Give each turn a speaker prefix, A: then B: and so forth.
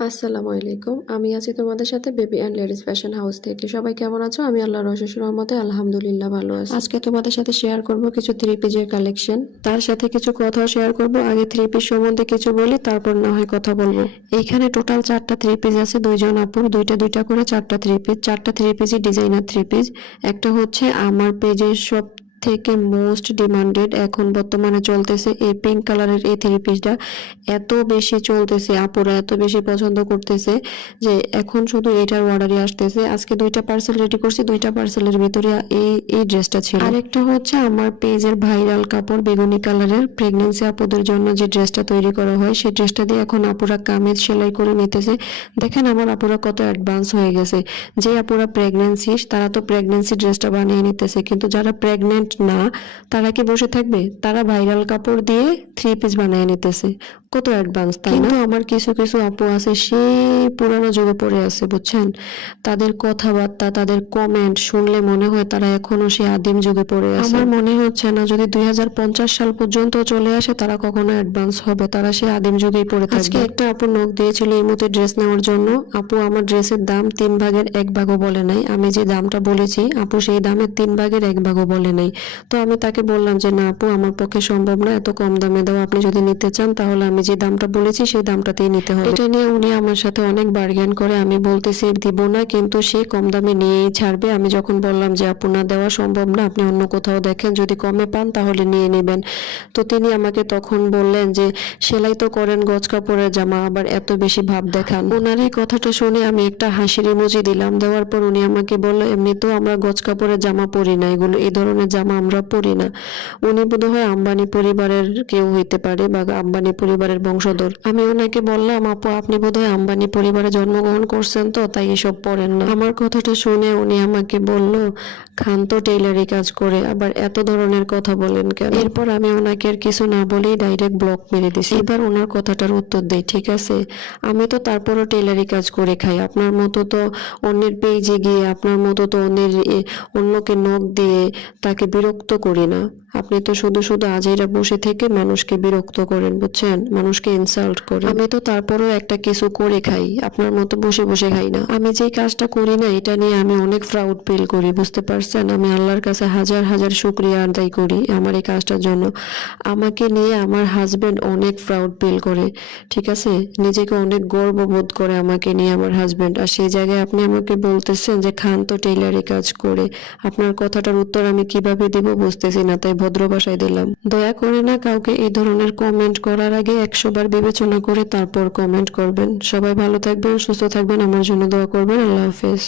A: আসসালামু আলাইকুম। আমি আছি তোমাদের সাথে baby and ladies fashion house থেকে। সবাই কেমন আছো? আমি আল্লাহ রসেস রহমতে আলহামদুলিল্লাহ ভালো আছি। আজকে তোমাদের সাথে শেয়ার করব কিছু থ্রি পিসের কালেকশন তার সাথে কিছু কথাও শেয়ার করব। আগে থ্রি পিস সম্বন্ধে কিছু বলি, তারপর না হয় কথা বলব। এইখানে টোটাল চারটা থ্রি পিস আছে, দুইজন আপুর। দুইটা দুইটা করে চারটা থ্রি পিস চারটা থ্রি পিসই ডিজাইনার থ্রি পিস একটা হচ্ছে আমার পেজের সব থেকে মোস্ট ডিমান্ডেড। এখন বর্তমানে চলতেছে এই পিঙ্ক কালারের এই থ্রি পিসটা। এত বেশি চলতেছে, আপুরা এত বেশি পছন্দ করতেছে যে এখন শুধু এটার অর্ডারই আসতেছে। আজকে দুইটা পার্সেল রেডি করছি, দুইটা পার্সেলের ভিতরে এই এই ড্রেসটা ছিল। আরেকটা হচ্ছে আমার পেজের ভাইরাল কাপড়, বেগুনি কালারের। প্রেগনেন্সি আপুদের জন্য যে ড্রেসটা তৈরি করা হয়, সেই ড্রেসটা দিয়ে এখন আপুরা কামিজ সেলাই করে নিতেছে। দেখেন আমার আপুরা কত অ্যাডভান্স হয়ে গেছে। যে আপুরা প্রেগনেন্সি তারা তো প্রেগনেন্সি ড্রেসটা বানিয়ে নিতেছে। কিন্তু যারা প্রেগনেন্ট না তারা কি বসে থাকবে? তারা ভাইরাল কাপড় দিয়ে থ্রি পিস বানিয়ে নিতেছে। কত অ্যাডভান্স তাই না? আমার কিছু কিছু আপু আছে সেই পুরানো যুগে পড়ে আছে বুঝছেন? তাদের কথাবার্তা তাদের কমেন্ট শুনলে মনে হয় তারা এখনও সেই আদিম যুগে পড়ে আছে। আমার মনে হচ্ছে না যদি দুই হাজার পঞ্চাশ সাল পর্যন্ত চলে আসে তারা কখনো অ্যাডভান্স হবে তারা সেই আদিম যুগেই পড়ে আজকে একটা আপু নখ দিয়েছিল এই মতো ড্রেস নেওয়ার জন্য। আপু আমার ড্রেসের দাম তিন ভাগের এক ভাগও বলে নাই। আমি যে দামটা বলেছি আপু সেই দামের তিন ভাগের এক ভাগও বলে নাই। তো আমি তাকে বললাম যে না আপু আমার পক্ষে সম্ভব না এত কম দামে দাও। আপনি যদি নিতে চান তাহলে আমি যে দামটা বলেছি, সেই দামটাতেই নিতে হবে। এটা নিয়ে উনি আমার সাথে অনেক বার্গেন করে, আমি বলতেছি, দিব না, কিন্তু সে কম দামে নিয়েই ছাড়বে। আমি যখন বললাম যে, আপু, না দেওয়া সম্ভব না, আপনি অন্য কোথাও দেখেন, যদি কমে পান, তাহলে নিয়ে নেবেন। তো তিনি আমাকে তখন বললেন যে, সেলাই তো করেন, গজ কাপড়ের জামা, আবার এত বেশি ভাব দেখান। ওনার এই কথাটা শুনে আমি একটা হাসির ইমোজি দিলাম। দেওয়ার পর উনি আমাকে বলল এমনিতেও আমরা গজ কাপড়ের জামা পরি না, এগুলো, এই ধরনের জামা আমরা পরি না। উনি বোধহয় আম্বানি পরিবারের কেউ হইতে পারে বা আম্বানি পরিবারের বংশধর। আমি ওনাকে বললাম, আপু, আপনি বোধহয় আম্বানি পরিবারে জন্মগ্রহণ করছেন তো, তাই এসব পড়েন না। আমার কথাটা শুনে উনি আমাকে বলল, খান তো টেইলারি কাজ করে, আবার এত ধরনের কথা বলেন কেন? এরপর আমি ওনাকে আর কিছু না বলেই ডাইরেক্ট ব্লক মেরে দিছি। এবার ওনার কথাটার উত্তর দেই, ঠিক আছে, আমি তো তারপরও টেইলারি কাজ করে খাই। আপনার মতো তো অন্যের পেজে গিয়ে, আপনার মতো তো অন্যের অন্যকে নখ দিয়ে তাকে বিরক্ত করি না। আপনি তো শুধু শুধু আজেরা বসে থেকে মানুষকে বিরক্ত করেন, বুঝছেন? মানুষকে ইনসাল্ট করেন আমি তো তারপরেও একটা কিছু করে খাই, আপনার মতো বসে বসে খাই না। আমি যে কাজটা করি না, এটা নিয়ে আমি অনেক প্রাউড ফিল করি, বুঝতে পারছেন? আমি আল্লাহর কাছে হাজার হাজার শুক্রিয়া আদায় করি আমার এই কাজটার জন্য। আমাকে নিয়ে আমার হাজবেন্ড অনেক প্রাউড ফিল করে, ঠিক আছে? নিজেকে অনেক গর্ববোধ করে আমাকে নিয়ে আমার হাজবেন্ড আর সেই জায়গায় আপনি আমাকে বলতেছেন যে, খান তো টেইলারি কাজ করে, আপনার কথাটার উত্তর আমি কীভাবে দিব বুঝতেছি না, তাই ভদ্র ভাষায় দিলাম। দয়া করে না কাউকে এই ধরনের কমেন্ট করার আগে একশো বার বিবেচনা করে তারপর কমেন্ট করবেন। সবাই ভালো থাকবেন, সুস্থ থাকবেন, আমার জন্য দোয়া করবেন। আল্লাহ হাফেজ।